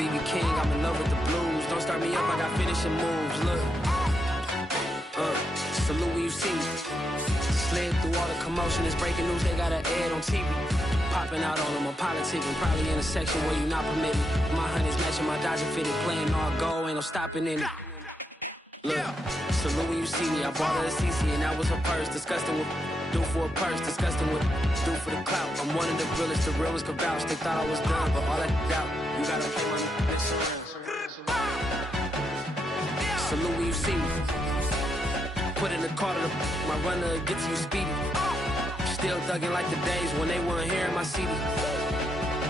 BB King, I'm in love with the blues. Don't start me up, I got finishing moves. Look, salute when you see me. Slid through all the commotion, it's breaking news, they got an ad on TV. Popping out on them, I'm politicking, probably in a section where you not permitted. My honey's matching my Dodger fitted, playing all gold, ain't no stopping in it. Look, salute when you see me, I bought her a CC and that was her purse. Disgusting with do for a purse, disgusting with do for the clout. I'm one of the realest, the realest could vouch. They thought I was done, but all that doubt, you gotta play my next round. Salute when you see me. Put in the car to my runner, get to you speedy. Still thugging like the days when they weren't here in my CD.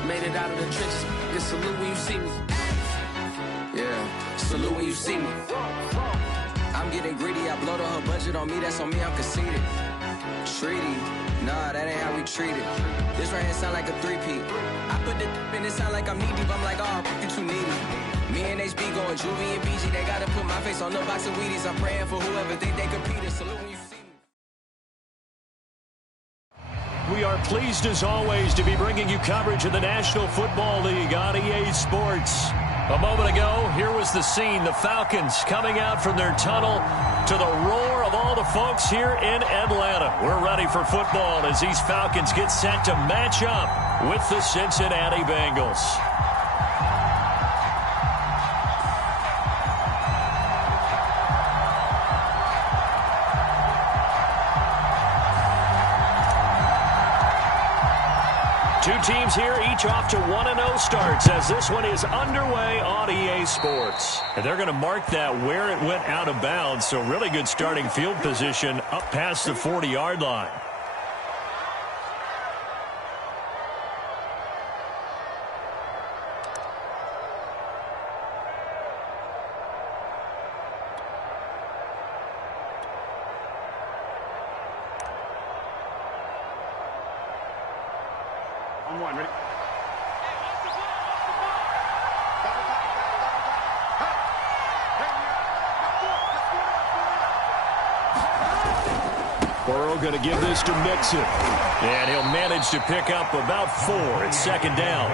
Made it out of the trenches, just salute when you see me. Yeah, salute when you see me. I'm getting greedy, I blowed her budget on me, that's on me, I'm conceited. Treaty, nah, that ain't how we treat it. This right here sound like a three-peat. I put the in it sound like I'm knee deep, I'm like, oh, you too needy. Me and HB going Juvie and BG, they gotta put my face on no box of Wheaties. I'm praying for whoever think they competed. Salute when you see me. We are pleased as always to be bringing you coverage of the National Football League on EA Sports. A moment ago, here was the scene. The Falcons coming out from their tunnel to the roar of all the folks here in Atlanta. We're ready for football as these Falcons get set to match up with the Cincinnati Bengals. Two teams here, each off to 1-0 starts as this one is underway on EA Sports. And they're going to mark that where it went out of bounds, so really good starting field position up past the 40-yard line. Burrow going to give this to Mixon. And he'll manage to pick up about 4. It's second down.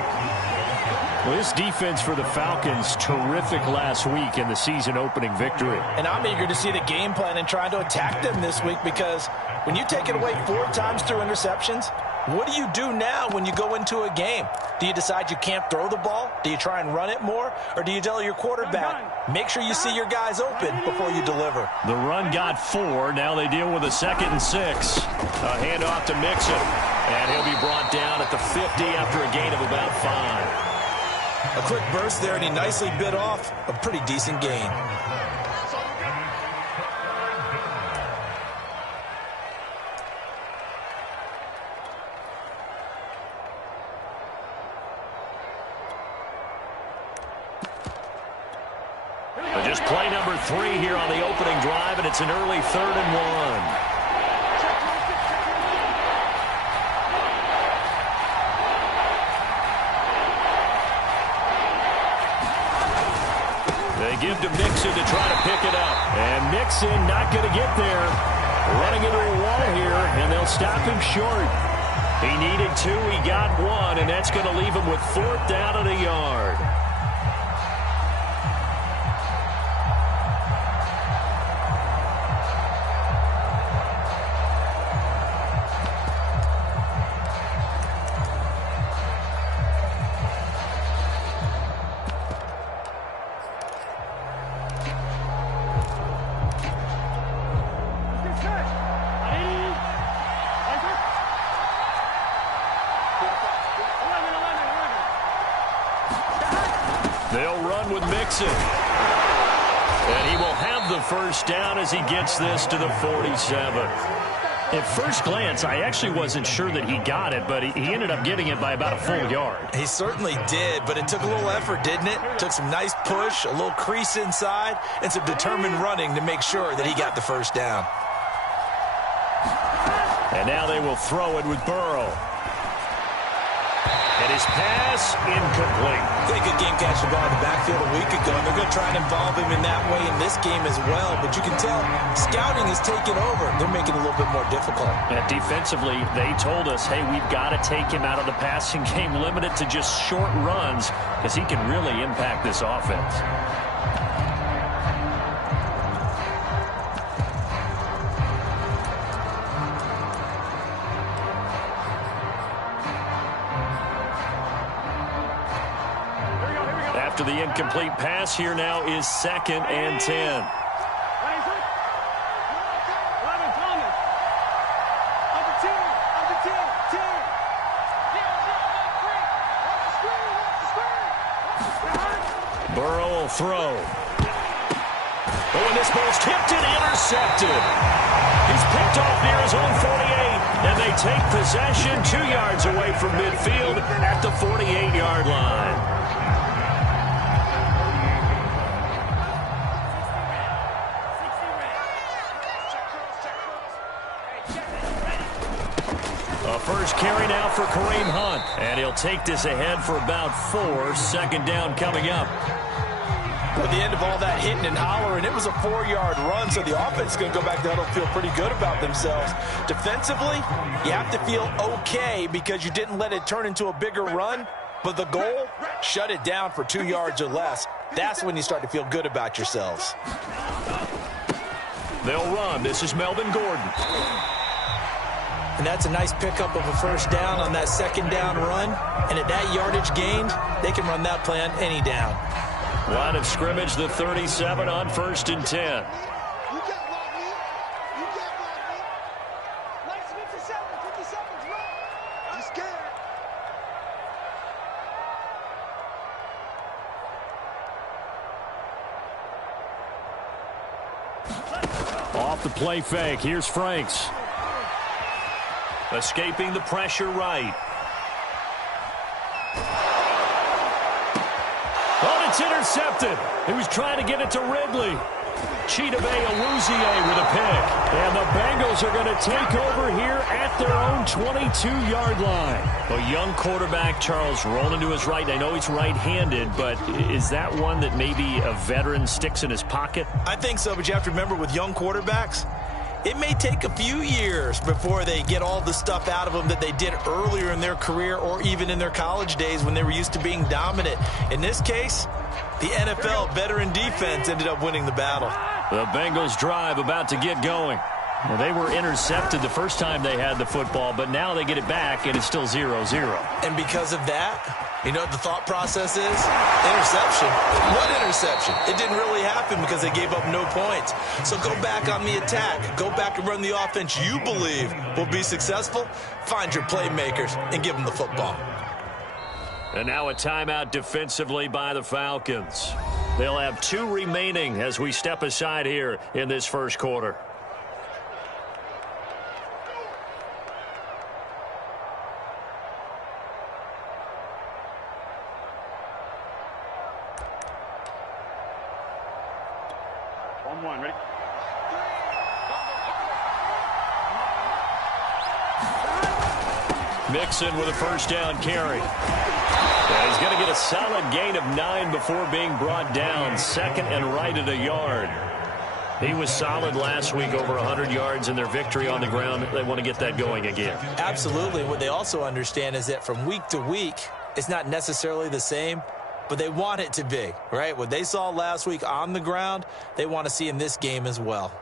Well, this defense for the Falcons, terrific last week in the season-opening victory. And I'm eager to see the game plan and trying to attack them this week because when you take it away 4 times through interceptions, what do you do now when you go into a game? Do you decide you can't throw the ball? Do you try and run it more? Or do you tell your quarterback, make sure you see your guys open before you deliver? The run got 4. Now they deal with a 2nd and 6. A handoff to Mixon. And he'll be brought down at the 50 after a gain of about 5. A quick burst there, and he nicely bit off a pretty decent gain. Just play number 3 here on the opening drive, and it's an early 3rd and 1. They give to Mixon to try to pick it up. And Mixon not going to get there. Running into a wall here, and they'll stop him short. He needed 2, he got 1, and that's going to leave him with 4th down and a yard. They'll run with Mixon. And he will have the first down as he gets this to the 47. At first glance, I actually wasn't sure that he got it, but he ended up getting it by about a full yard. He certainly did, but it took a little effort, didn't it? Took some nice push, a little crease inside, and some determined running to make sure that he got the first down. And now they will throw it with Burrow. And his pass incomplete. They could game catch the ball in the backfield a week ago, and they're going to try and involve him in that way in this game as well. But you can tell scouting is taking over. They're making it a little bit more difficult. And defensively, they told us, hey, we've got to take him out of the passing game, limit it to just short runs, because he can really impact this offense. After the incomplete pass, here now is 2nd and 10. Burrow will throw. Oh, and this ball's tipped and intercepted. He's picked off near his own 48, and they take possession 2 yards away from midfield at the 48-yard line. First carry now for Kareem Hunt. And he'll take this ahead for about 4. 2nd down coming up. At the end of all that hitting and hollering, it was a 4-yard run, so the offense is going to go back there and feel pretty good about themselves. Defensively, you have to feel okay because you didn't let it turn into a bigger run, but the goal, shut it down for 2 yards or less. That's when you start to feel good about yourselves. They'll run. This is Melvin Gordon. And that's a nice pickup of a first down on that 2nd down run. And at that yardage gained, they can run that play on any down. Line of scrimmage, the 37 on 1st and 10. Off the play fake, here's Franks. Escaping the pressure right. Oh, it's intercepted. He was trying to get it to Ridley. Chidobe Awuzie with a pick. And the Bengals are going to take over here at their own 22-yard line. A young quarterback, Charles, rolling to his right. I know he's right-handed, but is that one that maybe a veteran sticks in his pocket? I think so, but you have to remember with young quarterbacks, it may take a few years before they get all the stuff out of them that they did earlier in their career or even in their college days when they were used to being dominant. In this case, the NFL veteran defense ended up winning the battle. The Bengals drive about to get going. Well, they were intercepted the first time they had the football, but now they get it back, and it's still 0-0. And because of that, you know what the thought process is? Interception. What interception? It didn't really happen because they gave up no points. So go back on the attack. Go back and run the offense you believe will be successful. Find your playmakers and give them the football. And now a timeout defensively by the Falcons. They'll have 2 remaining as we step aside here in this first quarter. One, ready? Mixon with a first down carry. Yeah, he's going to get a solid gain of 9 before being brought down. 2nd and right at a yard. He was solid last week, over 100 yards in their victory on the ground. They want to get that going again. Absolutely. What they also understand is that from week to week, it's not necessarily the same, but they want it to be, right? What they saw last week on the ground, they want to see in this game as well.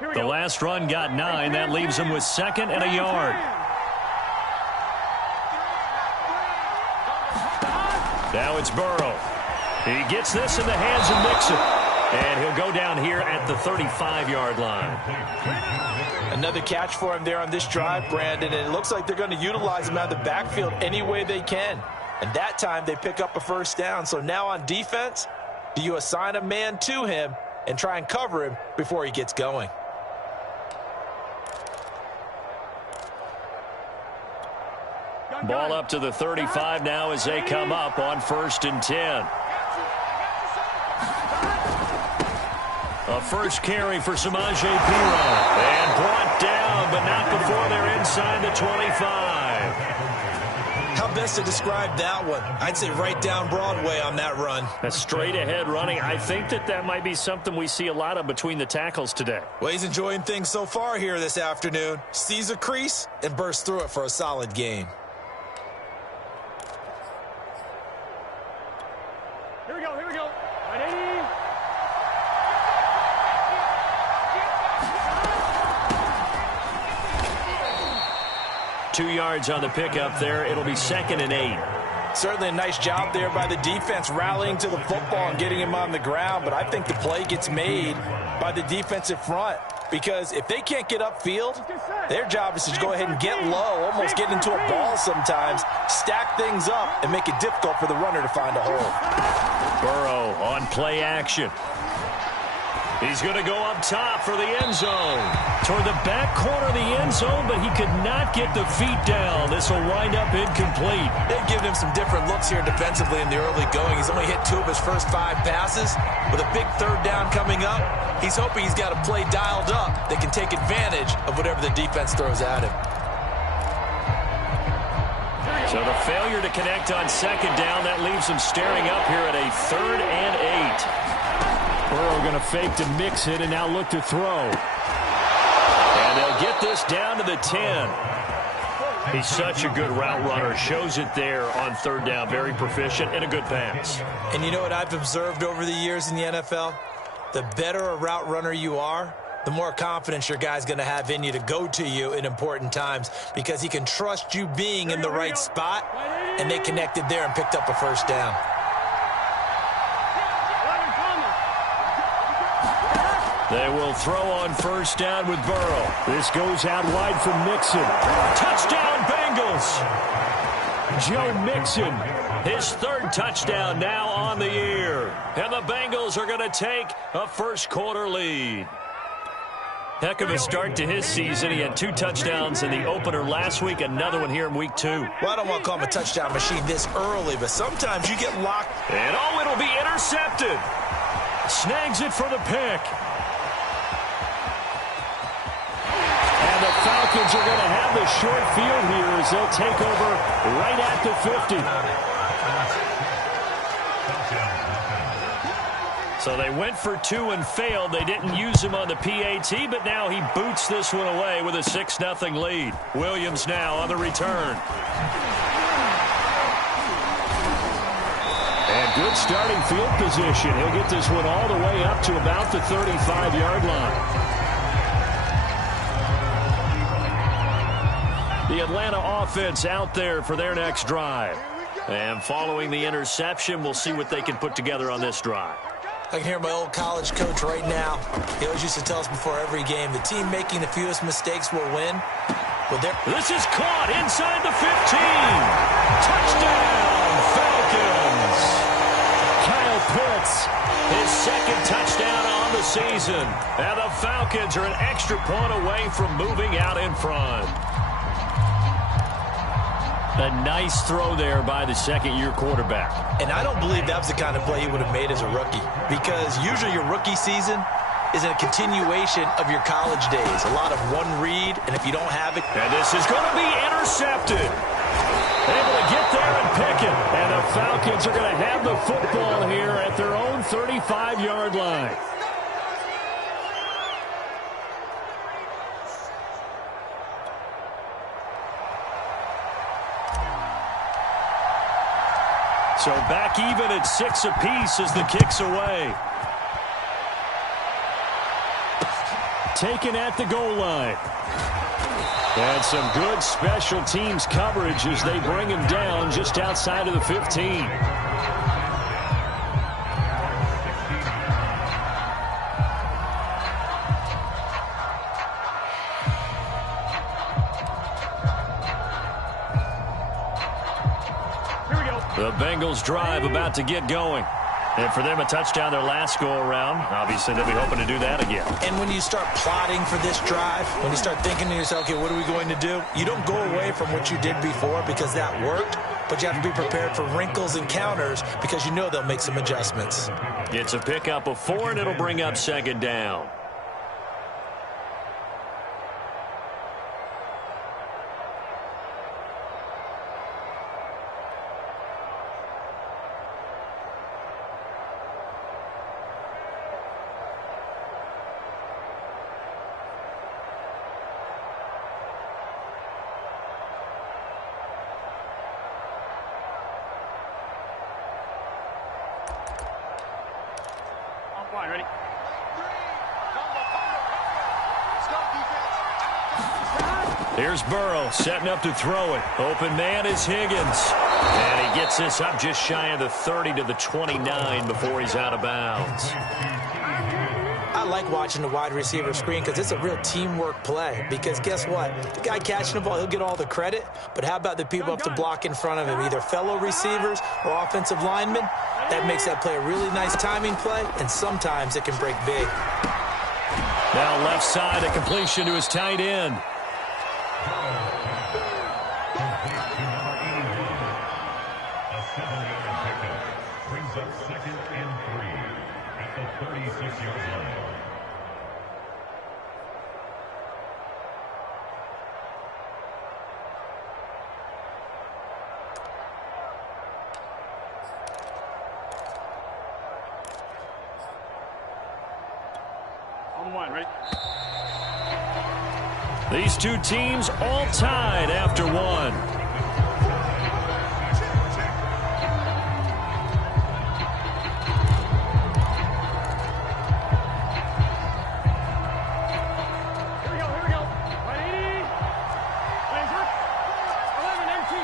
The last run got 9. That leaves him with 2nd and a yard. Now it's Burrow. He gets this in the hands of Mixon. And he'll go down here at the 35-yard line. Another catch for him there on this drive, Brandon. And it looks like they're going to utilize him out of the backfield any way they can. And that time they pick up a first down. So now on defense, do you assign a man to him and try and cover him before he gets going? Ball up to the 35 now as they come up on 1st and 10. A first carry for Samaje Perine. And brought down, but not before they're inside the 25. How best to describe that one? I'd say right down Broadway on that run. A straight-ahead running. I think that might be something we see a lot of between the tackles today. Well, he's enjoying things so far here this afternoon. Sees a crease and bursts through it for a solid gain. Here we go, here we go. Ready? 2 yards on the pickup there. It'll be 2nd and 8. Certainly a nice job there by the defense rallying to the football and getting him on the ground, but I think the play gets made by the defensive front because if they can't get upfield, their job is to go ahead and get low, almost get into a ball sometimes, stack things up, and make it difficult for the runner to find a hole. Burrow on play action. He's going to go up top for the end zone. Toward the back corner of the end zone, but he could not get the feet down. This will wind up incomplete. They've given him some different looks here defensively in the early going. He's only hit 2 of his first 5 passes. With a big 3rd down coming up, he's hoping he's got a play dialed up that can take advantage of whatever the defense throws at him. So the failure to connect on 2nd down, that leaves him staring up here at a 3rd and 8. Burrow going to fake to mix it and now look to throw. And they'll get this down to the 10. He's such a good route runner. Shows it there on 3rd down. Very proficient and a good pass. And you know what I've observed over the years in the NFL? The better a route runner you are, the more confidence your guy's going to have in you to go to you in important times because he can trust you being in the right spot, and they connected there and picked up a 1st down. They will throw on 1st down with Burrow. This goes out wide for Mixon. Touchdown, Bengals! Joe Mixon, his 3rd touchdown now on the year. And the Bengals are going to take a first-quarter lead. Heck of a start to his season. He had 2 touchdowns in the opener last week, another one here in week 2. Well, I don't want to call him a touchdown machine this early, but sometimes you get locked. And, oh, it'll be intercepted. Snags it for the pick. And the Falcons are going to have the short field here as they'll take over right at the 50. So they went for 2 and failed. They didn't use him on the PAT, but now he boots this one away with a 6-0 lead. Williams now on the return. And good starting field position. He'll get this one all the way up to about the 35-yard line. The Atlanta offense out there for their next drive. And following the interception, we'll see what they can put together on this drive. I can hear my old college coach right now. He always used to tell us before every game, the team making the fewest mistakes will win. Well, this is caught inside the 15. Touchdown, Falcons. Kyle Pitts, his 2nd touchdown on the season. And the Falcons are an extra point away from moving out in front. A nice throw there by the 2nd-year quarterback. And I don't believe that was the kind of play he would have made as a rookie because usually your rookie season is a continuation of your college days. A lot of one read, and if you don't have it. And this is going to be intercepted. Able to get there and pick it. And the Falcons are going to have the football here at their own 35-yard line. So back even at 6 apiece as the kick's away. Taken at the goal line. And some good special teams coverage as they bring him down just outside of the 15. The Bengals drive about to get going. And for them, a touchdown their last go-around. Obviously, they'll be hoping to do that again. And when you start plotting for this drive, when you start thinking to yourself, okay, what are we going to do? You don't go away from what you did before because that worked. but you have to be prepared for wrinkles and counters because you know they'll make some adjustments. It's a pickup of 4, and it'll bring up second down. Fine, ready? Here's Burrow setting up to throw it. Open man is Higgins. And he gets this up just shy of the 30 to the 29 before he's out of bounds. I like watching the wide receiver screen because it's a real teamwork play. Because guess what? The guy catching the ball, he'll get all the credit. But how about the people up to block in front of him, either fellow receivers or offensive linemen? That makes that play a really nice timing play, and sometimes it can break big. Now left side, a completion to his tight end. A 7-yard pickup brings up 2nd and 3 at the 36-yard line. On one, ready? These two teams all tied after one. Here we go. 180. Laser. 11 MT.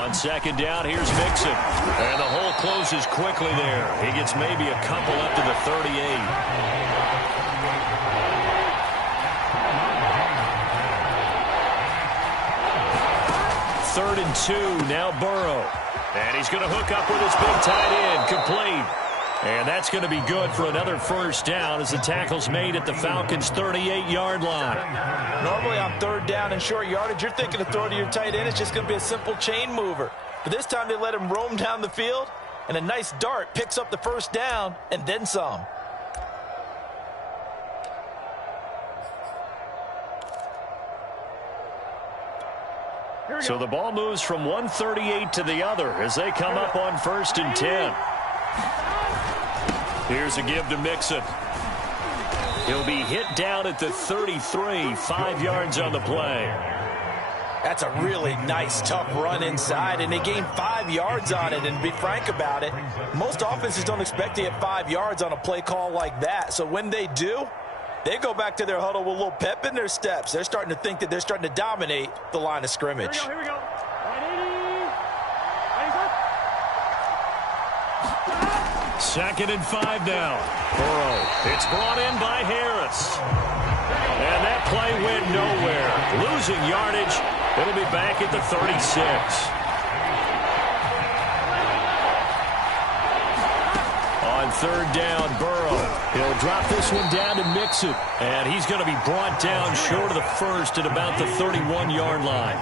On second down, here's Mixon. And the hole closes quickly there. He gets maybe a couple up to the 38. Third and 2, now Burrow. And he's going to hook up with his big tight end, complete. And that's going to be good for another first down as the tackle's made at the Falcons' 38-yard line. Normally on third down and short yardage, you're thinking to throw to your tight end. It's just going to be a simple chain mover. But this time they let him roam down the field, and a nice dart picks up the first down and then some. So the ball moves from 138 to the other as they come up on 1st and 10. Here's a give to Mixon. He'll be hit down at the 33, 5 yards on the play. That's a really nice, tough run inside, and they gained 5 yards on it. And to be frank about it, most offenses don't expect to get 5 yards on a play call like that. So when they do, they go back to their huddle with a little pep in their steps. They're starting to think that they're starting to dominate the line of scrimmage. Here we go. 180. 2nd and 5 now. Burrow. It's brought in by Harris. And that play went nowhere. Losing yardage. It'll be back at the 36. On third down, Burrow. He'll drop this one down to Mixon. And he's going to be brought down short of the first at about the 31-yard line.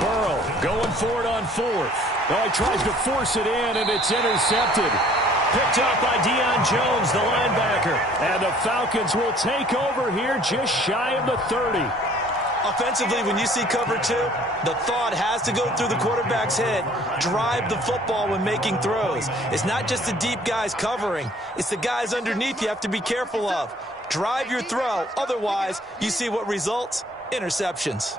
Burrow going for it on 4th. Oh, he tries to force it in, and it's intercepted. Picked up by Deion Jones, the linebacker. And the Falcons will take over here just shy of the 30. Offensively, when you see cover 2, the thought has to go through the quarterback's head. Drive the football when making throws. It's not just the deep guys covering. It's the guys underneath you have to be careful of. Drive your throw. Otherwise, you see what results? Interceptions.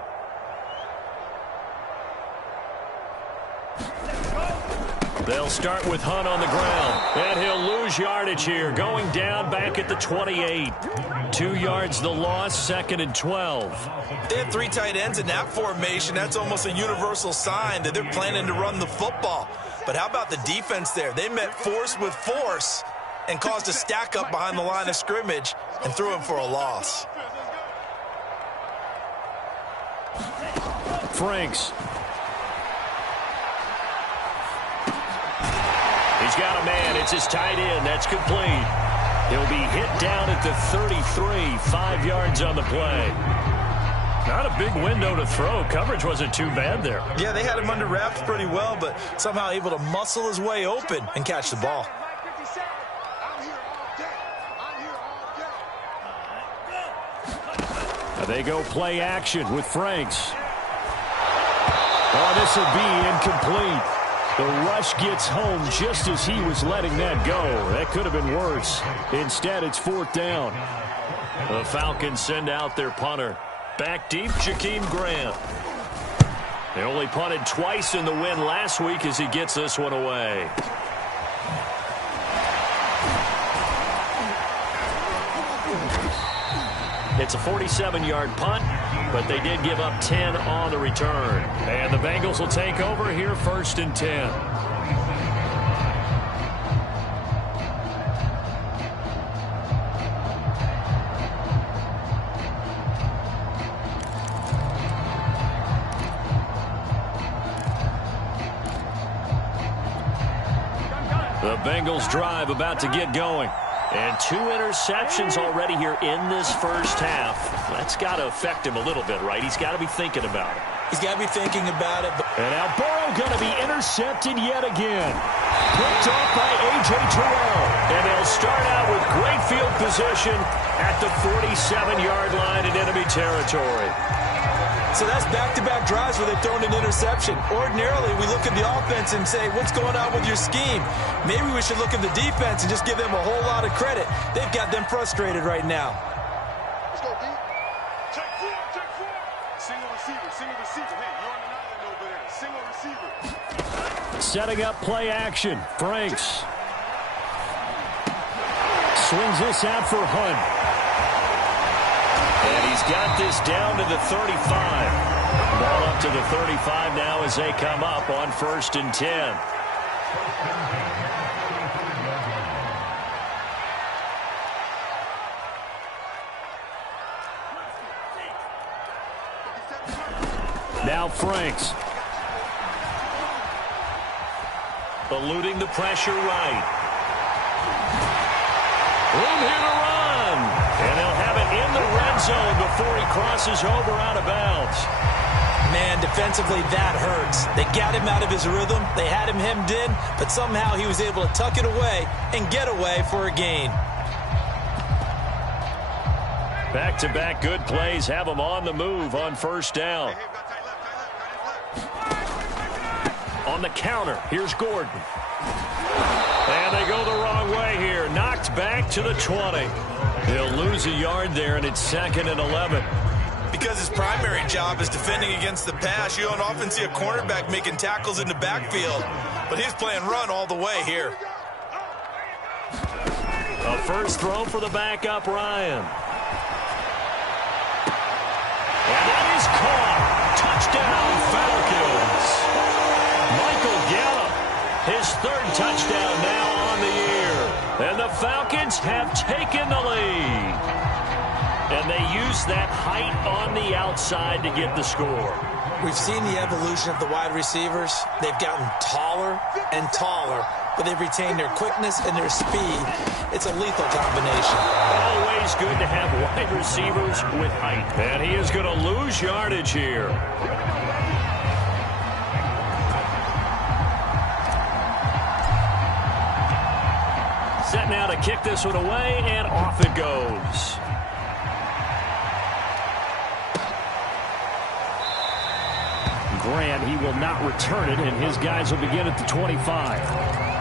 They'll start with Hunt on the ground. And he'll lose yardage here. Going down back at the 28. 2 yards the loss, 2nd and 12. They have 3 tight ends in that formation. That's almost a universal sign that they're planning to run the football. But how about the defense there? They met force with force and caused a stack up behind the line of scrimmage and threw him for a loss. Franks. He's got a man. It's his tight end. That's complete. He'll be hit down at the 33, 5 yards on the play. Not a big window to throw. Coverage wasn't too bad there. Yeah, they had him under wraps pretty well, but somehow able to muscle his way open and catch the ball. They go play action with Franks. Oh, this will be incomplete. The rush gets home just as he was letting that go. That could have been worse. Instead, it's 4th down. The Falcons send out their punter. Back deep, Jakeem Grant. They only punted twice in the win last week as he gets this one away. It's a 47-yard punt, but they did give up 10 on the return. And the Bengals will take over here 1st and 10. The Bengals drive about to get going. And 2 interceptions already here in this first half. That's got to affect him a little bit, right? He's got to be thinking about it. He's got to be thinking about it. And now Burrow going to be intercepted yet again. Picked off by A.J. Terrell. And they'll start out with great field position at the 47-yard line in enemy territory. So that's back-to-back drives where they've thrown an interception. Ordinarily, we look at the offense and say, what's going on with your scheme? Maybe we should look at the defense and just give them a whole lot of credit. They've got them frustrated right now. Let's go, D. Check 4, check 4. Single receiver, single receiver. Hey, you're on an island over there. Single receiver. Setting up play action. Franks. Swings this out for Hunt. And he's got this down to the 35. Ball up to the 35 now as they come up on 1st and 10. Now Franks. Eluding the pressure right. Room here to run. And they'll have it in the red zone before he crosses over out of bounds. Man, defensively, that hurts. They got him out of his rhythm. They had him hemmed in, but somehow he was able to tuck it away and get away for a gain. Back-to-back good plays have him on the move on 1st down. On the counter, here's Gordon. And they go the wrong way here. Knocked back to the 20. He'll lose a yard there, and it's 2nd and 11. Because his primary job is defending against the pass, you don't often see a cornerback making tackles in the backfield. But he's playing run all the way here. A first throw for the backup, Ryan. And that is caught. Touchdown, Falcons. Michael Gallup, his 3rd touchdown now on the year. And the Falcons have taken the lead. And they use that height on the outside to get the score. We've seen the evolution of the wide receivers. They've gotten taller and taller, but they've retained their quickness and their speed. It's a lethal combination. Always good to have wide receivers with height. And he is going to lose yardage here. Set now to kick this one away, and off it goes. Grant, he will not return it, and his guys will begin at the 25.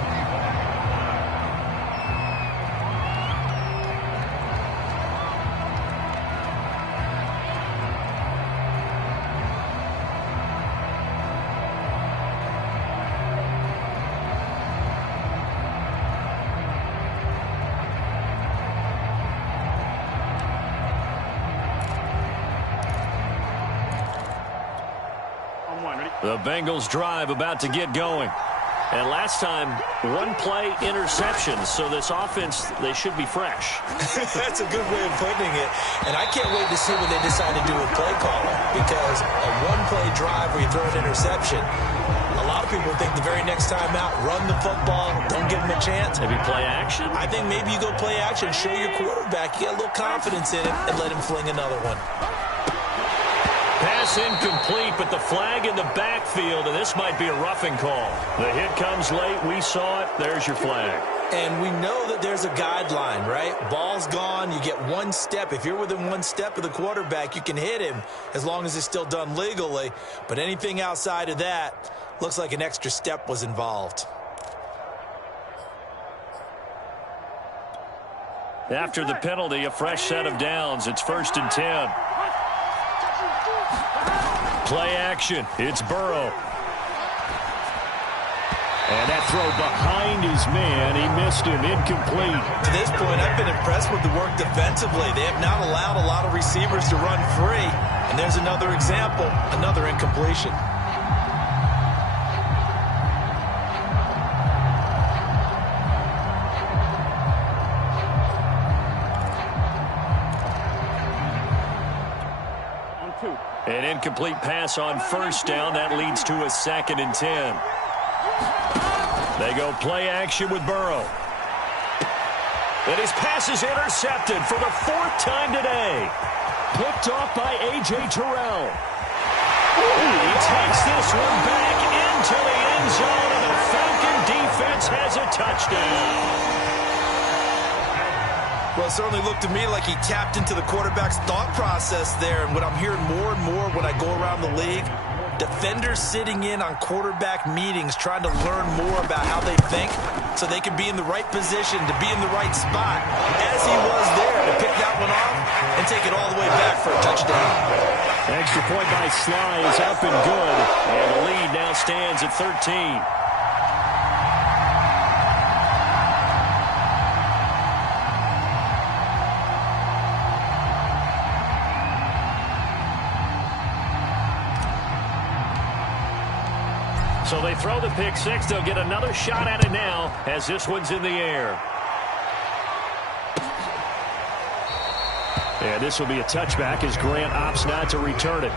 The Bengals drive about to get going. And last time, 1-play interceptions. So this offense, they should be fresh. That's a good way of putting it. And I can't wait to see what they decide to do with play calling. Because a 1-play drive where you throw an interception, a lot of people think the very next time out, run the football, don't give them a chance. Maybe play action? I think maybe you go play action, show your quarterback, you get a little confidence in him, and let him fling another one. Pass incomplete, but the flag in the backfield, and this might be a roughing call. The hit comes late. We saw it. There's your flag. And we know that there's a guideline, right? Ball's gone. You get one step. If you're within one step of the quarterback, you can hit him as long as it's still done legally. But anything outside of that, looks like an extra step was involved. After the penalty, a fresh set of downs. It's 1st and 10. Play action. It's Burrow. And that throw behind his man. He missed him. Incomplete. To this point, I've been impressed with the work defensively. They have not allowed a lot of receivers to run free. And there's another example, another incompletion. An incomplete pass on 1st down. That leads to a 2nd and 10. They go play action with Burrow. And his pass is intercepted for the 4th time today. Picked off by A.J. Terrell. He takes this one back into the end zone, and the Falcon defense has a touchdown. Well, it certainly looked to me like he tapped into the quarterback's thought process there. And what I'm hearing more and more when I go around the league, defenders sitting in on quarterback meetings trying to learn more about how they think so they can be in the right position to be in the right spot, as he was there to pick that one off and take it all the way back for a touchdown. Extra point by Sly is up and good. And the lead now stands at 13. So they throw the pick six. They'll get another shot at it now as this one's in the air. And this will be a touchback as Grant opts not to return it.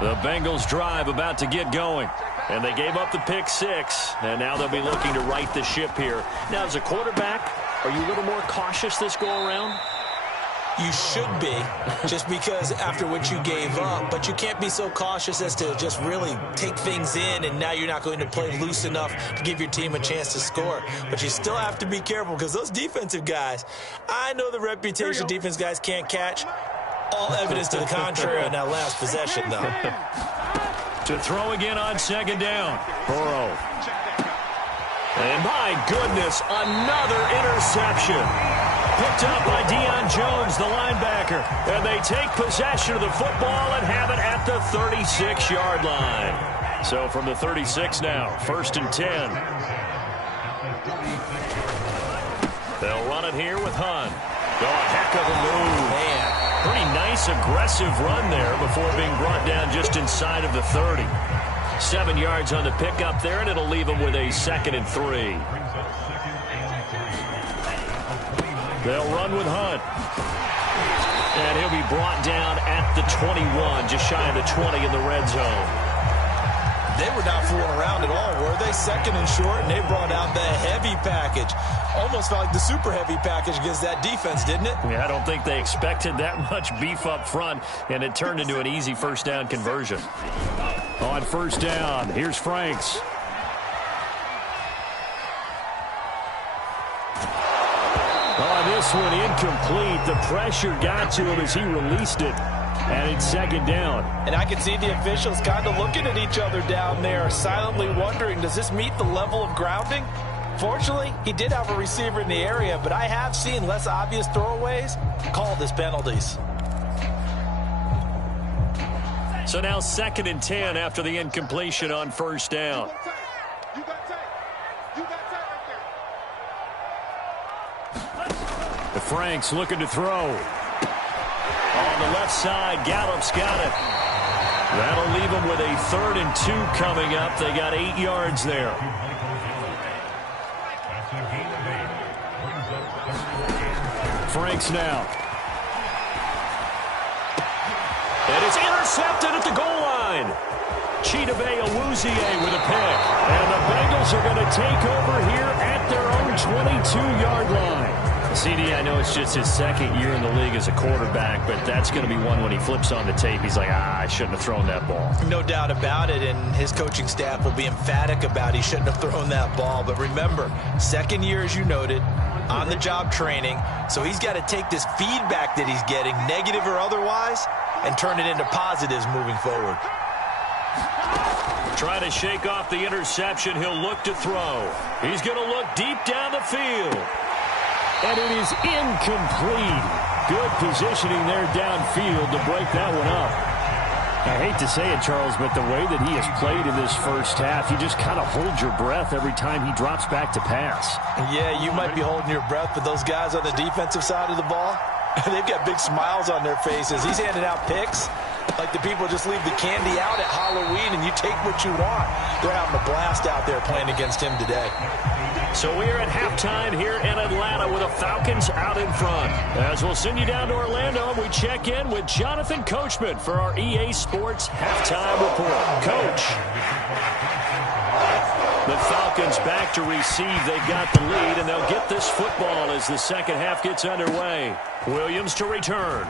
The Bengals drive about to get going. And they gave up the pick six. And now they'll be looking to right the ship here. Now, as a quarterback, are you a little more cautious this go-around? You should be, just because after what you gave up. But you can't be so cautious as to just really take things in, and now you're not going to play loose enough to give your team a chance to score. But you still have to be careful because those defensive guys, I know the reputation defense guys can't catch. All evidence to the contrary on that last possession, though. To throw again on second down. Burrow. And my goodness, another interception. Picked up by Deion Jones, the linebacker. And they take possession of the football and have it at the 36-yard line. So from the 36 now, 1st and 10. They'll run it here with Hunt. Oh, a heck of a move. Man. Pretty nice, aggressive run there before being brought down just inside of the 30. 7 yards on the pickup there, and it'll leave them with a 2nd and 3. They'll run with Hunt. And he'll be brought down at the 21, just shy of the 20 in the red zone. They were not fooling around at all, were they? 2nd and short, and they brought out the heavy package. Almost felt like the super heavy package against that defense, didn't it? Yeah, I don't think they expected that much beef up front, and it turned into an easy first down conversion. On first down, here's Franks. On this one, incomplete. The pressure got to him as he released it. And it's 2nd down. And I can see the officials kind of looking at each other down there, silently wondering, does this meet the level of grounding? Fortunately, he did have a receiver in the area, but I have seen less obvious throwaways called as penalties. So now 2nd and 10 after the incompletion on first down. You got tape. You got tape right there. The Franks looking to throw. On the left side, Gallup's got it. That'll leave them with a 3rd and 2 coming up. They got 8 yards there. Franks now. is intercepted at the goal line. Chidobe Awuzie with a pick. And the Bengals are going to take over here at their own 22-yard line. CD, I know it's just his second year in the league as a quarterback, but that's going to be one when he flips on the tape. He's like, I shouldn't have thrown that ball. No doubt about it, and his coaching staff will be emphatic about he shouldn't have thrown that ball. But remember, second year, as you noted, on-the-job training, so he's got to take this feedback that he's getting, negative or otherwise, and turn it into positives moving forward. Trying to shake off the interception. He'll look to throw. He's going to look deep down the field. And it is incomplete. Good positioning there downfield to break that one up. I hate to say it, Charles, but the way that he has played in this first half, you just kind of hold your breath every time he drops back to pass. Yeah, you might be holding your breath, but those guys on the defensive side of the ball, they've got big smiles on their faces. He's handing out picks like the people just leave the candy out at Halloween and you take what you want. They're having a blast out there playing against him today. So we are at halftime here in Atlanta with the Falcons out in front. As we'll send you down to Orlando, and we check in with Jonathan Coachman for our EA Sports Halftime Report. Coach. The Falcons back to receive. They got the lead, and they'll get this football as the second half gets underway. Williams to return.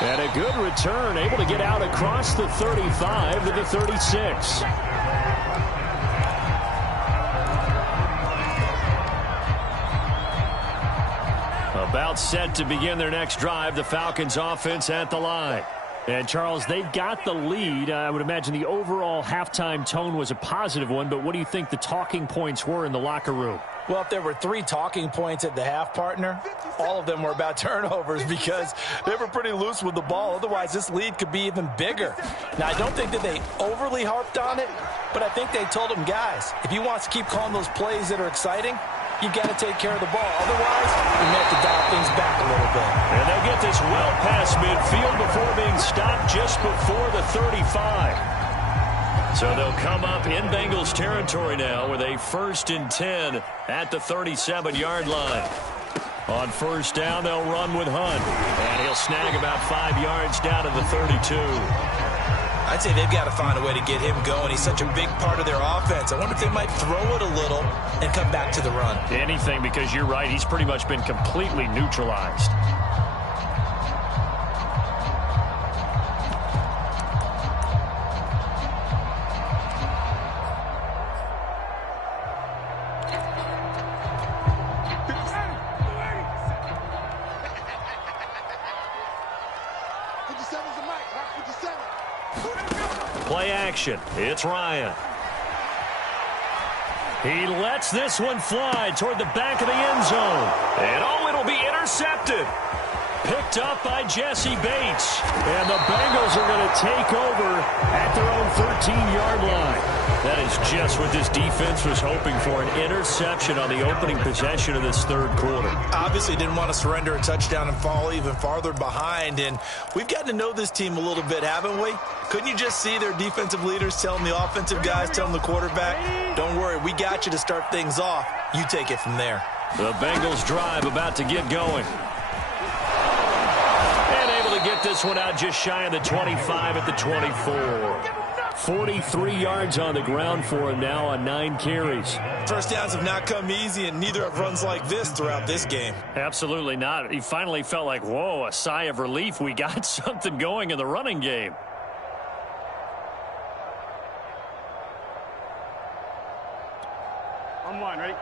And a good return, able to get out across the 35 to the 36. About set to begin their next drive, the Falcons offense at the line. And, Charles, they've got the lead. I would imagine the overall halftime tone was a positive one, but what do you think the talking points were in the locker room? Well, if there were 3 talking points at the half, partner, all of them were about turnovers because they were pretty loose with the ball. Otherwise, this lead could be even bigger. Now, I don't think that they overly harped on it, but I think they told them, guys, if you want to keep calling those plays that are exciting, you've got to take care of the ball. Otherwise, you may have to dial things back a little bit. And they'll get this well past midfield before being stopped just before the 35. So they'll come up in Bengals territory now with a 1st and 10 at the 37-yard line. On first down, they'll run with Hunt. And he'll snag about 5 yards down to the 32. I'd say they've got to find a way to get him going. He's such a big part of their offense. I wonder if they might throw it a little and come back to the run. Anything, because you're right. He's pretty much been completely neutralized. Play action. It's Ryan. He lets this one fly toward the back of the end zone. And it'll be intercepted. Picked up by Jesse Bates. And the Bengals are going to take over at their own 13-yard line. That is just what this defense was hoping for, an interception on the opening possession of this third quarter. Obviously didn't want to surrender a touchdown and fall even farther behind. And we've gotten to know this team a little bit, haven't we? Couldn't you just see their defensive leaders telling the offensive guys, telling the quarterback, don't worry, we got you to start things off. You take it from there. The Bengals drive about to get going. And able to get this one out just shy of the 25 at the 24. 43 yards on the ground for him now on 9 carries. First downs have not come easy, and neither have runs like this throughout this game. Absolutely not. He finally felt like, whoa, a sigh of relief. We got something going in the running game. On one, ready?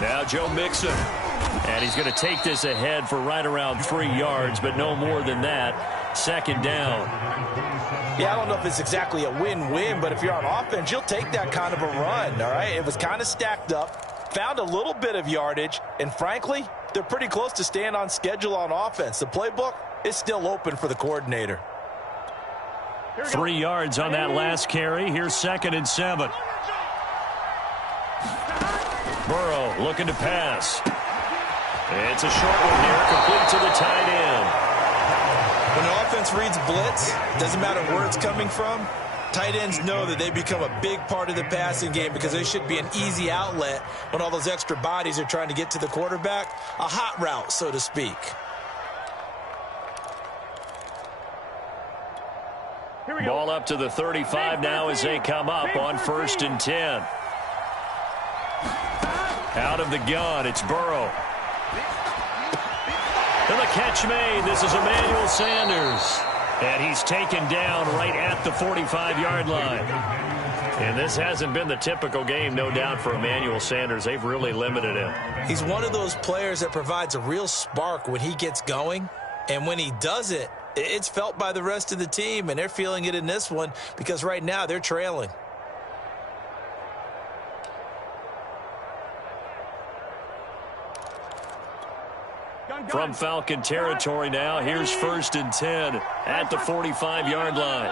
Now Joe Mixon. And he's going to take this ahead for right around 3 yards, but no more than that. Second down. Yeah, I don't know if it's exactly a win-win, but if you're on offense, you'll take that kind of a run, all right? It was kind of stacked up, found a little bit of yardage, and frankly, they're pretty close to staying on schedule on offense. The playbook is still open for the coordinator. 3 yards on that last carry. Here's 2nd and 7. Burrow looking to pass. It's a short one here, complete to the tight end. When the offense reads blitz, doesn't matter where it's coming from, Tight ends know that they become a big part of the passing game because they should be an easy outlet when all those extra bodies are trying to get to the quarterback. A hot route, so to speak. Ball up to the 35 now as they come up on 1st and 10. Out of the gun, it's Burrow. And the catch made. This is Emmanuel Sanders. And he's taken down right at the 45-yard line. And this hasn't been the typical game, no doubt, for Emmanuel Sanders. They've really limited him. He's one of those players that provides a real spark when he gets going. And when he does it, it's felt by the rest of the team, and they're feeling it in this one because right now they're trailing. From Falcon territory now, here's 1st and 10 at the 45-yard line.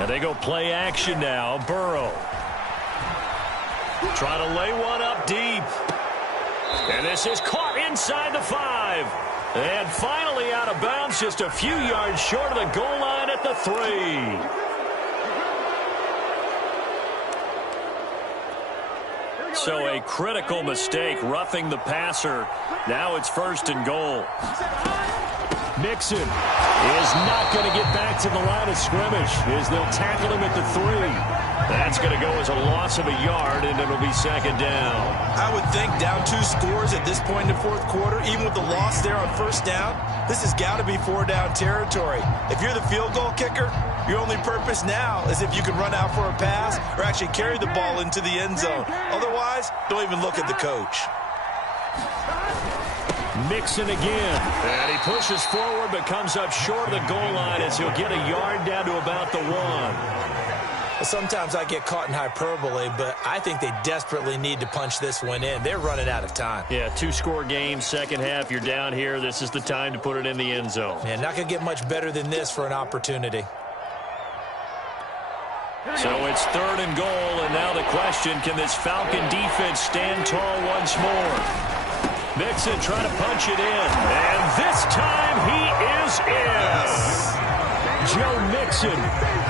And they go play action now. Burrow trying to lay one up deep. And this is caught inside the 5. And finally out of bounds, just a few yards short of the goal line at the 3. So a critical mistake, roughing the passer. Now it's 1st and goal. Mixon is not going to get back to the line of scrimmage as they'll tackle him at the 3. That's going to go as a loss of a yard, and it'll be 2nd down. I would think down 2 scores at this point in the 4th quarter, even with the loss there on 1st down, this has got to be 4-down territory. If you're the field goal kicker, your only purpose now is if you can run out for a pass or actually carry the ball into the end zone. Otherwise, don't even look at the coach. Mixon again, and he pushes forward but comes up short of the goal line as he'll get a yard down to about the 1. Sometimes I get caught in hyperbole, but I think they desperately need to punch this one in. They're running out of time. Yeah, 2-score game, second half, you're down here. This is the time to put it in the end zone. Yeah, not going to get much better than this for an opportunity. So it's 3rd and goal, and now the question, can this Falcon defense stand tall once more? Mixon trying to punch it in, and this time he is in. Joe Mixon,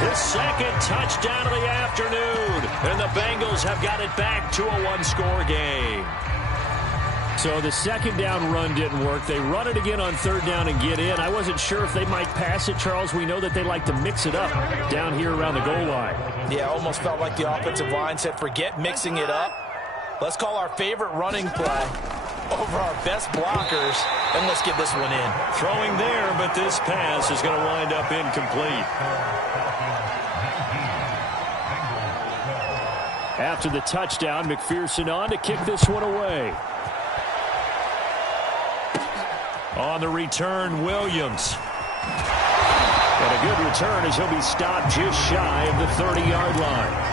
his 2nd touchdown of the afternoon, and the Bengals have got it back to a 1-score game. So the 2nd down run didn't work. They run it again on 3rd down and get in. I wasn't sure if they might pass it, Charles. We know that they like to mix it up down here around the goal line. Yeah, almost felt like the offensive line said, forget mixing it up. Let's call our favorite running play over our best blockers, and let's get this one in. Throwing there, but this pass is going to wind up incomplete. After the touchdown, McPherson on to kick this one away. On the return, Williams. And a good return as he'll be stopped just shy of the 30-yard line.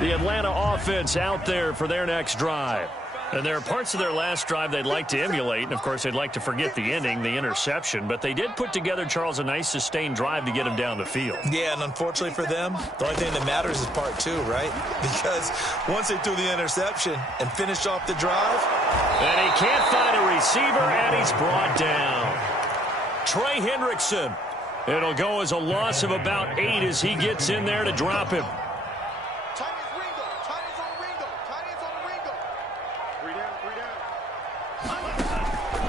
The Atlanta offense out there for their next drive. And there are parts of their last drive they'd like to emulate. And, of course, they'd like to forget the ending, the interception. But they did put together, Charles, a nice sustained drive to get them down the field. Yeah, and unfortunately for them, the only thing that matters is part 2, right? Because once they threw the interception and finished off the drive. And he can't find a receiver, and he's brought down. Trey Hendrickson. It'll go as a loss of about 8 as he gets in there to drop him.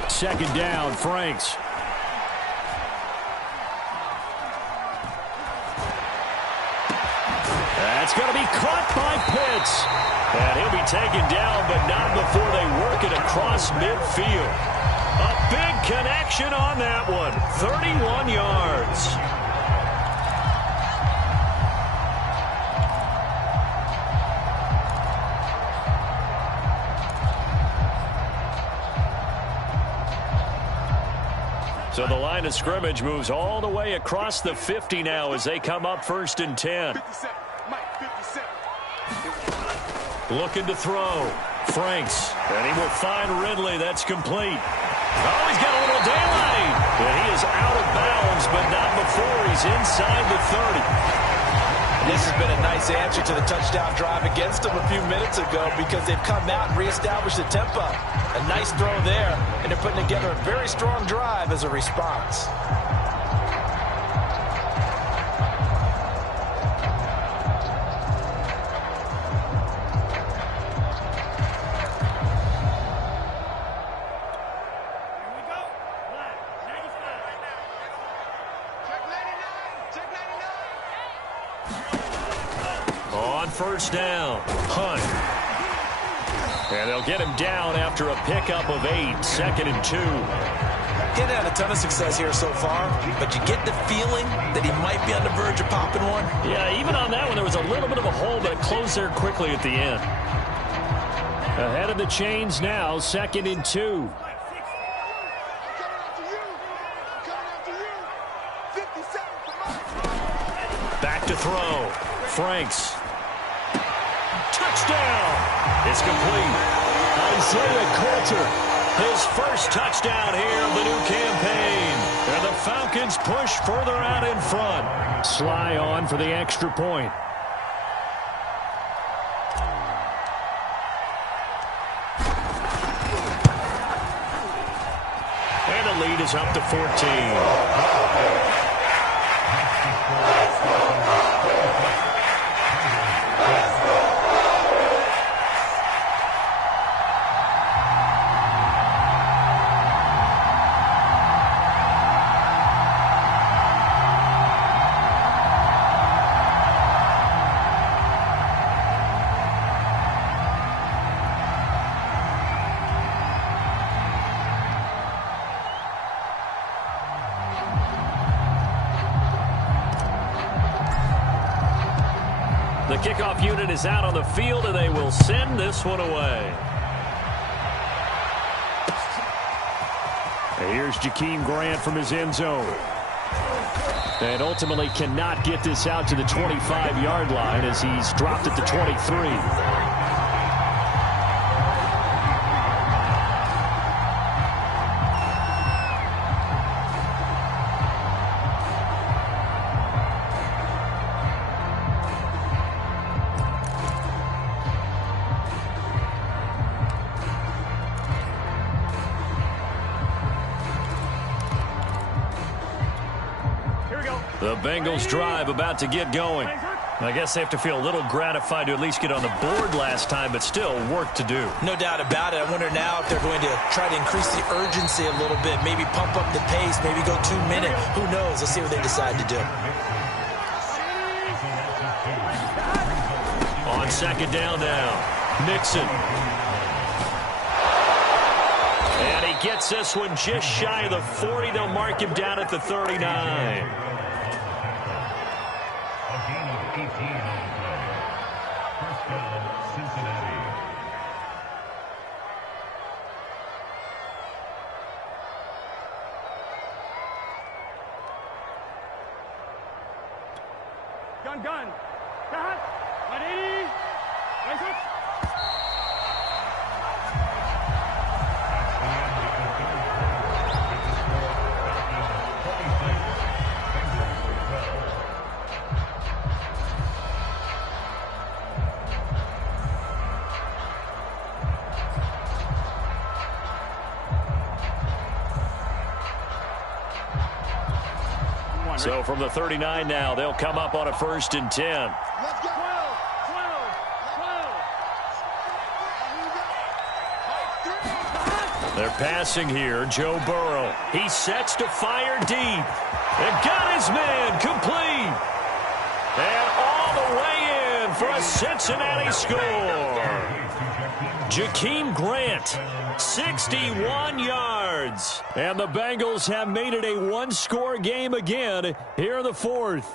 Second down, Franks. That's going to be caught by Pitts. And he'll be taken down, but not before they work it across midfield. A big connection on that one. 31 yards. So the line of scrimmage moves all the way across the 50 now as they come up 1st and 10. 57. Mike, 57. Looking to throw. Franks. And he will find Ridley. That's complete. Oh, he's got a little daylight. And he is out of bounds, but not before he's inside the 30. This has been a nice answer to the touchdown drive against them a few minutes ago because they've come out and reestablished the tempo. A nice throw there, and they're putting together a very strong drive as a response. First down, Hunt. And they'll get him down after a pickup of 8, 2nd and 2. He hasn't had a ton of success here so far, but you get the feeling that he might be on the verge of popping one. Yeah, even on that one, there was a little bit of a hole, but it closed there quickly at the end. Ahead of the chains now, 2nd and 2. Back to throw. Franks. Touchdown! It's complete. Isaiah Coulter, his first touchdown here of the new campaign. And the Falcons push further out in front. Sly on for the extra point. And the lead is up to 14. The kickoff unit is out on the field, and they will send this one away. And here's Jakeem Grant from his end zone. And ultimately cannot get this out to the 25-yard line as he's dropped at the 23. The Bengals drive about to get going. I guess they have to feel a little gratified to at least get on the board last time, but still work to do. No doubt about it. I wonder now if they're going to try to increase the urgency a little bit, maybe pump up the pace, maybe go 2-minute. Who knows? Let's see what they decide to do. On second down now, Nixon. And he gets this one just shy of the 40. They'll mark him down at the 39. Gun. Cut. 180. Raise up. So from the 39 now, they'll come up on a 1st and 10. Let's go. 12. They're passing here. Joe Burrow. He sets to fire deep. And got his man complete. And all the way in for a Cincinnati score. Jakeem Grant, 61 yards. And the Bengals have made it a one-score game again here in the 4th.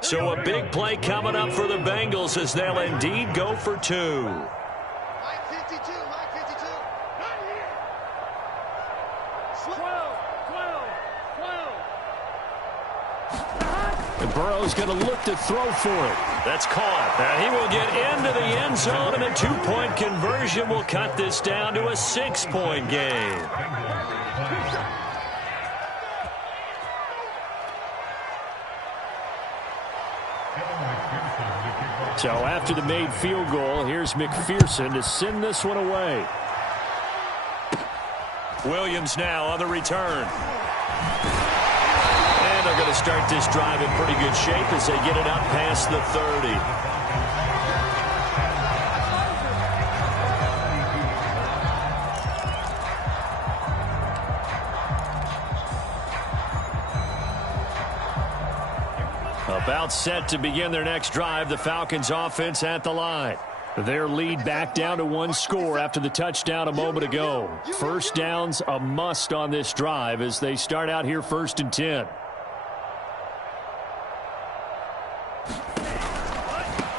So a big play coming up for the Bengals as they'll indeed go for 2. Mike 52. 12. Burrow's going to look to throw for it. That's caught. And he will get into the end zone, and a 2-point conversion will cut this down to a 6-point game. So after the made field goal, here's McPherson to send this one away. Williams now on the return. And they're going to start this drive in pretty good shape as they get it up past the 30. About set to begin their next drive, the Falcons offense at the line. Their lead back down to 1 score after the touchdown a moment ago. First downs a must on this drive as they start out here 1st and 10.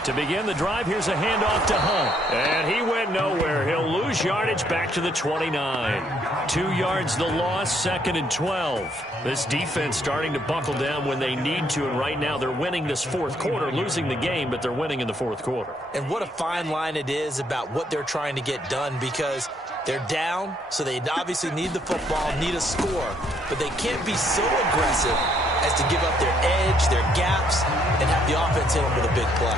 To begin the drive, here's a handoff to Hunt. And he went nowhere. He'll lose yardage back to the 29. 2 yards the loss, 2nd and 12. This defense starting to buckle down when they need to, and right now they're winning this 4th quarter, losing the game, but they're winning in the 4th quarter. And what a fine line it is about what they're trying to get done, because they're down, so they obviously need the football, need a score, but they can't be so aggressive as to give up their edge, their gaps, and have the offense hit them with a big play.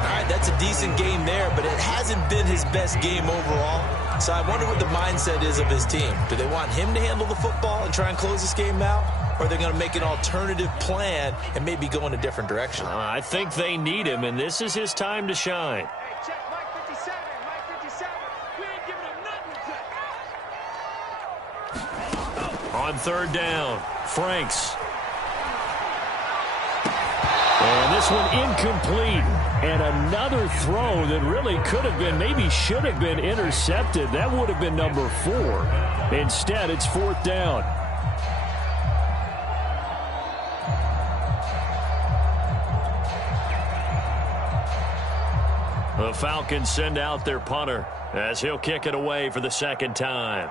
All right, that's a decent game there, but it hasn't been his best game overall. So I wonder what the mindset is of his team. Do they want him to handle the football and try and close this game out? Or are they going to make an alternative plan and maybe go in a different direction? I think they need him, and this is his time to shine. Hey, check Mike 57. Mike 57. We ain't giving him nothing to touch. On 3rd down, Franks. And this one incomplete. And another throw that really could have been, maybe should have been intercepted. That would have been number 4. Instead, it's 4th down. The Falcons send out their punter as he'll kick it away for the 2nd time.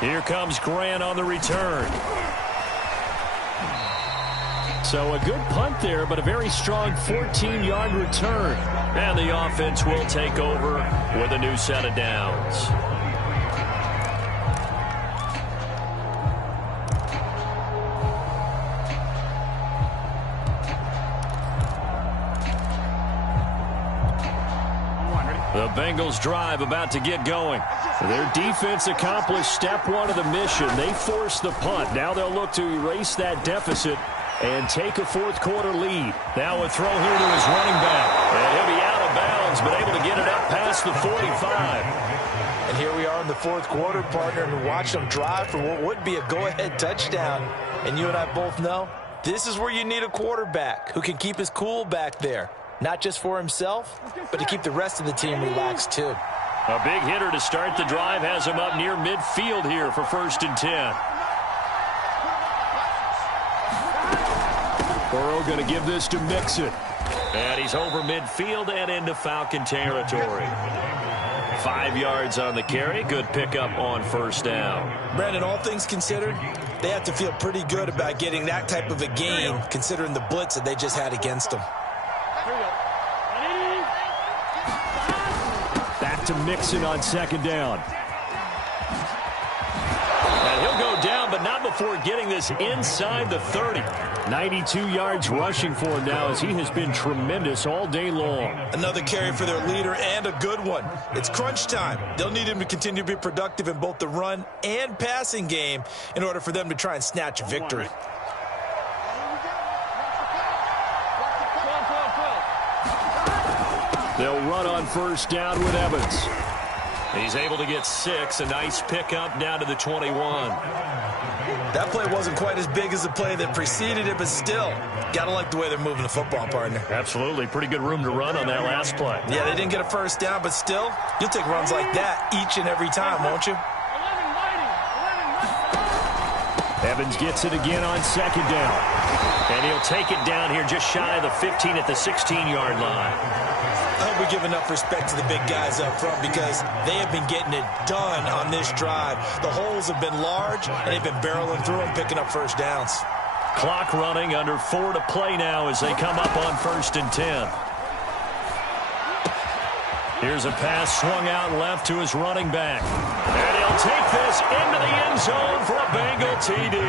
Here comes Grant on the return. So a good punt there, but a very strong 14-yard return. And the offense will take over with a new set of downs. The Bengals drive about to get going. Their defense accomplished step 1 of the mission. They forced the punt. Now they'll look to erase that deficit and take a 4th quarter lead. Now a throw here to his running back. And he'll be out of bounds, but able to get it up past the 45. And here we are in the 4th quarter, partner, and watch them drive for what would be a go-ahead touchdown. And you and I both know this is where you need a quarterback who can keep his cool back there. Not just for himself, but to keep the rest of the team relaxed, too. A big hitter to start the drive has him up near midfield here for 1st and 10. Burrow going to give this to Mixon. And he's over midfield and into Falcon territory. 5 yards on the carry. Good pickup on 1st down. Brandon, all things considered, they have to feel pretty good about getting that type of a gain, considering the blitz that they just had against them. Back to Mixon on 2nd down. And he'll go down, but not before getting this inside the 30. 92 yards rushing for him now as he has been tremendous all day long. Another carry for their leader and a good one. It's crunch time. They'll need him to continue to be productive in both the run and passing game in order for them to try and snatch a victory. They'll run on 1st down with Evans. He's able to get 6. A nice pickup down to the 21. That play wasn't quite as big as the play that preceded it, but still, got to like the way they're moving the football, partner. Absolutely. Pretty good room to run on that last play. Yeah, they didn't get a 1st down, but still, you'll take runs like that each and every time, won't you? Evans gets it again on second down. And he'll take it down here just shy of the 15 at the 16-yard line. I hope we give enough respect to the big guys up front because they have been getting it done on this drive. The holes have been large, and they've been barreling through them, picking up first downs. Clock running, under 4 to play now as they come up on 1st and 10. Here's a pass swung out left to his running back. And he'll take this into the end zone for a Bengal TD.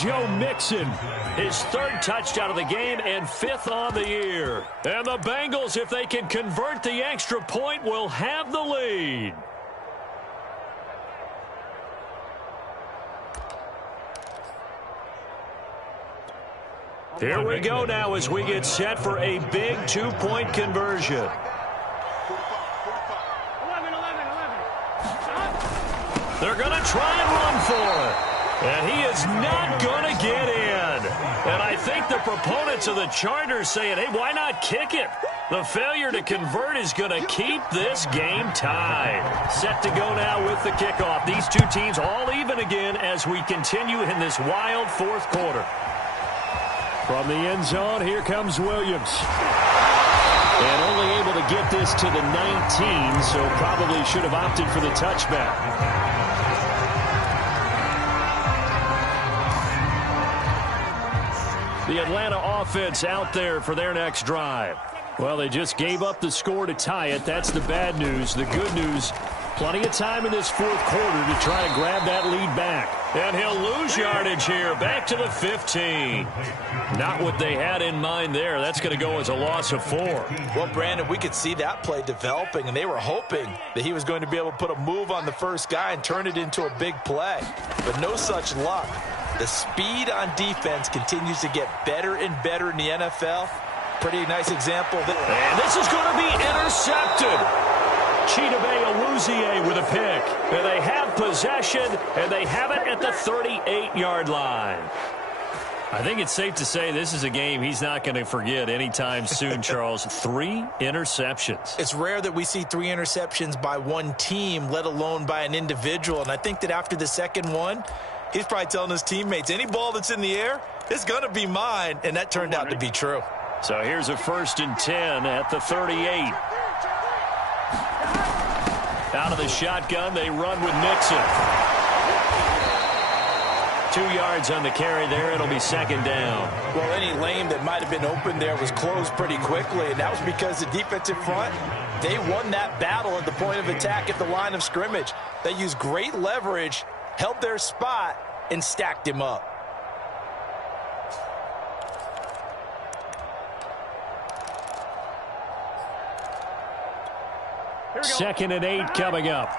Joe Mixon, his 3rd touchdown of the game and 5th on the year. And the Bengals, if they can convert the extra point, will have the lead. Here we go now as we get set for a big 2-point conversion. 11. They're going to try and run for it. And he is not going to get in. And I think the proponents of the Chargers saying, hey, why not kick it? The failure to convert is going to keep this game tied. Set to go now with the kickoff. These two teams all even again as we continue in this wild 4th quarter. From the end zone, here comes Williams. And only able to get this to the 19, so probably should have opted for the touchback. The Atlanta offense out there for their next drive. Well, they just gave up the score to tie it. That's the bad news. The good news, plenty of time in this 4th quarter to try to grab that lead back. And he'll lose yardage here, back to the 15. Not what they had in mind there. That's going to go as a loss of 4. Well, Brandon, we could see that play developing, and they were hoping that he was going to be able to put a move on the first guy and turn it into a big play. But no such luck. The speed on defense continues to get better and better in the NFL. Pretty nice example. And this is going to be intercepted. Chidobe Awuzie with a pick. And they have possession, and they have it at the 38-yard line. I think it's safe to say this is a game he's not going to forget anytime soon, Charles. 3 interceptions. It's rare that we see 3 interceptions by one team, let alone by an individual. And I think that after the second one, he's probably telling his teammates, any ball that's in the air is going to be mine. And that turned out to be true. So here's a 1st and 10 at the 38. Out of the shotgun, they run with Mixon. 2 yards on the carry there. It'll be 2nd down. Well, any lane that might have been open there was closed pretty quickly, and that was because the defensive front, they won that battle at the point of attack at the line of scrimmage. They used great leverage, held their spot, and stacked him up. Second and 8 coming up.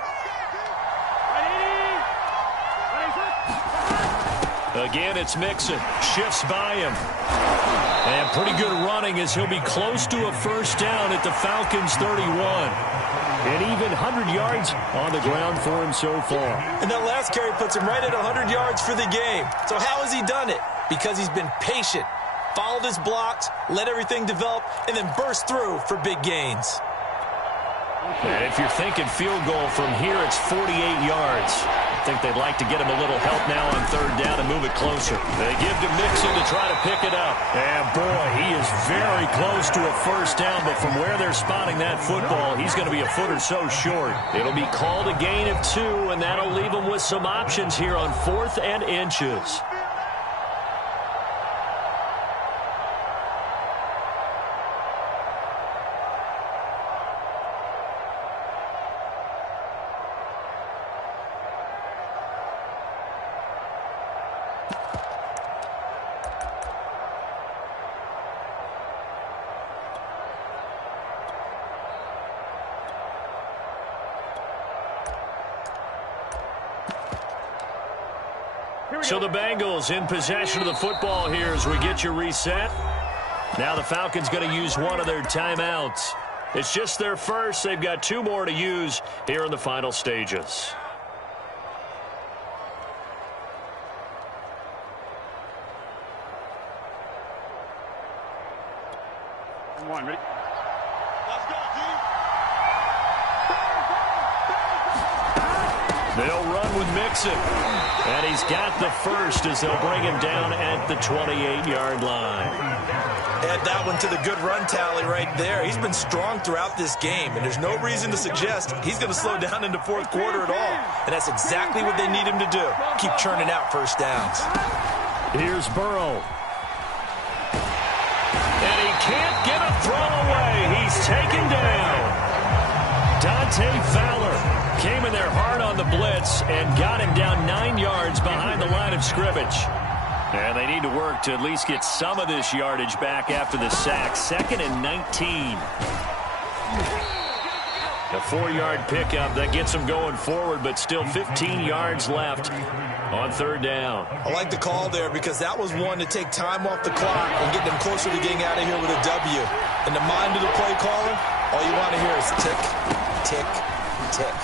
Again, it's Mixon. Shifts by him. And pretty good running as he'll be close to a 1st down at the Falcons' 31. An even 100 yards on the ground for him so far. And that last carry puts him right at 100 yards for the game. So how has he done it? Because he's been patient, followed his blocks, let everything develop, and then burst through for big gains. And if you're thinking field goal from here, it's 48 yards. I think they'd like to get him a little help now on 3rd down and move it closer. They give to Mixon to try to pick it up. And boy, he is very close to a 1st down, but from where they're spotting that football, he's going to be a foot or so short. It'll be called a gain of 2, and that'll leave him with some options here on 4th and inches. So the Bengals in possession of the football here as we get you reset. Now the Falcons going to use one of their timeouts. It's just their first. They've got 2 more to use here in the final stages. Come on, ready? Let's go, D. They'll run run with Mixon. And he's got the first as they'll bring him down at the 28-yard line. Add that one to the good run tally right there. He's been strong throughout this game, and there's no reason to suggest he's going to slow down in the fourth quarter at all. And that's exactly what they need him to do. Keep churning out first downs. Here's Burrow. And he can't get a throw away. He's taken down. Dante Fowler came in there hard on the blitz and got him down 9 yards behind the line of scrimmage. And they need to work to at least get some of this yardage back after the sack. 2nd and 19. A 4-yard pickup that gets them going forward, but still 15 yards left on 3rd down. I like the call there because that was one to take time off the clock and get them closer to getting out of here with a W. In the mind of the play caller, all you want to hear is tick, tick, tick.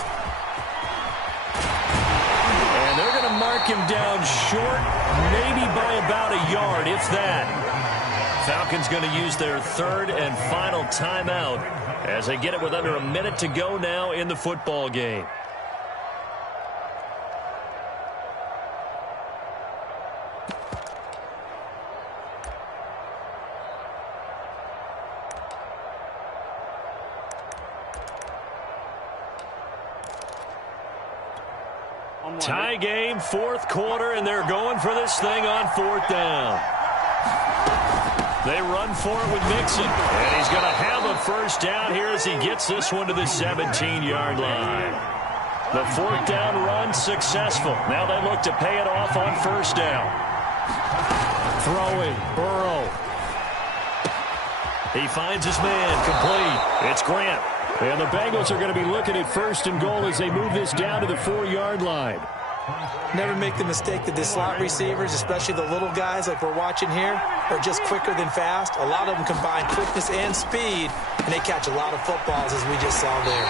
And they're going to mark him down short, maybe by about a yard, if that. Falcons going to use their 3rd and final timeout as they get it with under a minute to go now in the football game. Tie game, 4th quarter, and they're going for this thing on 4th down. They run for it with Mixon, and he's going to have a first down here as he gets this one to the 17-yard line. The 4th down run successful. Now they look to pay it off on 1st down. Throwing, Burrow. He finds his man, complete. It's Grant. And the Bengals are going to be looking at 1st and goal as they move this down to the 4-yard line. Never make the mistake that the slot receivers, especially the little guys like we're watching here, are just quicker than fast. A lot of them combine quickness and speed, and they catch a lot of footballs, as we just saw there.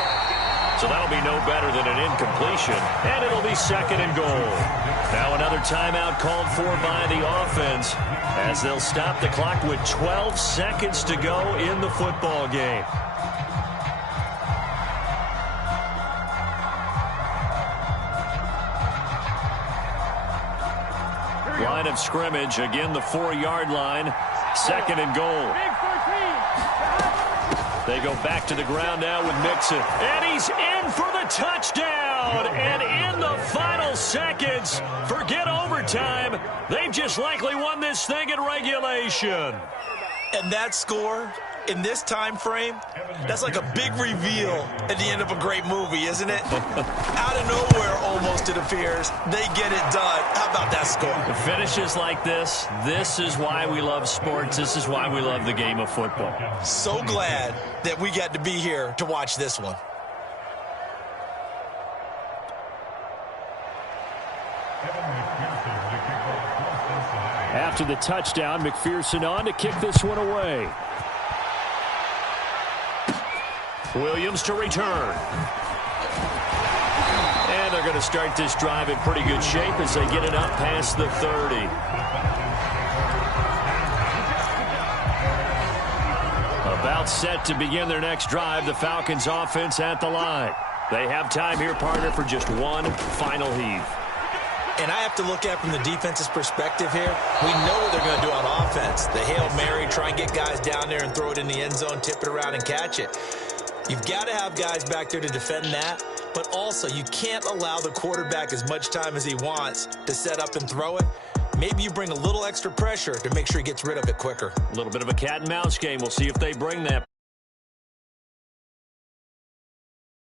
So that'll be no better than an incompletion, and it'll be 2nd and goal. Now another timeout called for by the offense as they'll stop the clock with 12 seconds to go in the football game. Line of scrimmage, again the 4-yard line, 2nd and goal. They go back to the ground now with Mixon. And he's in for the touchdown. And in the final seconds, forget overtime, they've just likely won this thing in regulation. And that score in this time frame, that's like a big reveal at the end of a great movie, isn't it? Out of nowhere, almost, it appears, they get it done. How about that score? The finishes like this is why we love sports. This is why we love the game of football. So glad that we got to be here to watch this one. After the touchdown, McPherson on to kick this one away. Williams to return. And they're going to start this drive in pretty good shape as they get it up past the 30. About set to begin their next drive, the Falcons offense at the line. They have time here, partner, for just one final heave. And I have to look at from the defense's perspective here. We know what they're going to do on offense. The Hail Mary, try and get guys down there and throw it in the end zone, tip it around and catch it. You've got to have guys back there to defend that, but also you can't allow the quarterback as much time as he wants to set up and throw it. Maybe you bring a little extra pressure to make sure he gets rid of it quicker. A little bit of a cat and mouse game. We'll see if they bring that.